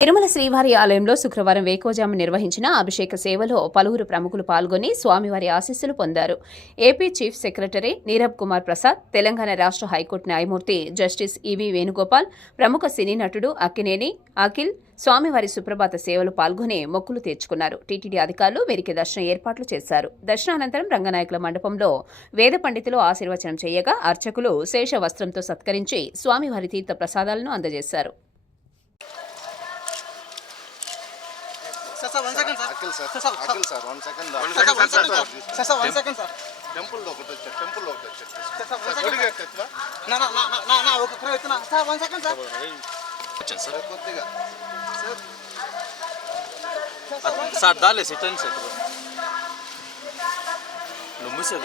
తిరుమల శ్రీవారి ఆలయంలో శుక్రవారం వేకోజాము నిర్వహించిన అభిషేక సేవలో పలువురు ప్రముఖులు పాల్గొని స్వామివారి ఆశీస్సులు పొందారు. AP chief secretary Neerabh Kumar Prasad, Telangana రాష్ట్ర హైకోర్టు న్యాయమూర్తి జస్టిస్ ఈవీ వేణుగోపాల్, ప్రముఖ సినీ నటుడు అక్కినేని అఖిల్ స్వామివారి సుప్రభాత సేవలు పాల్గొని మొక్కులు తీర్చుకున్నారు. టీటీడీ అధికారులు వీరికి దర్శన ఏర్పాట్లు చేశారు. దర్శనానంతరం రంగనాయకుల మండపంలో వేద పండితులు ఆశీర్వచనం చేయగా అర్చకులు శేష వస్త్రంతో సత్కరించి స్వామివారి తీర్థ ప్రసాదాలను అందజేశారు. Sir, 1 second, sir. Akhil, sir. Sir, Akhil, sir. 1 second. Sir, 1 second, sir. Sir, 1 second, sir. Temple lo okate check. Temple lo okate check. Sir, 1 second. Kodiga check. Na, oka karo itna. Sir, 1 second, sir. Sir, kodiga. Sir. Sir, dale, sit and sit. No, miss it.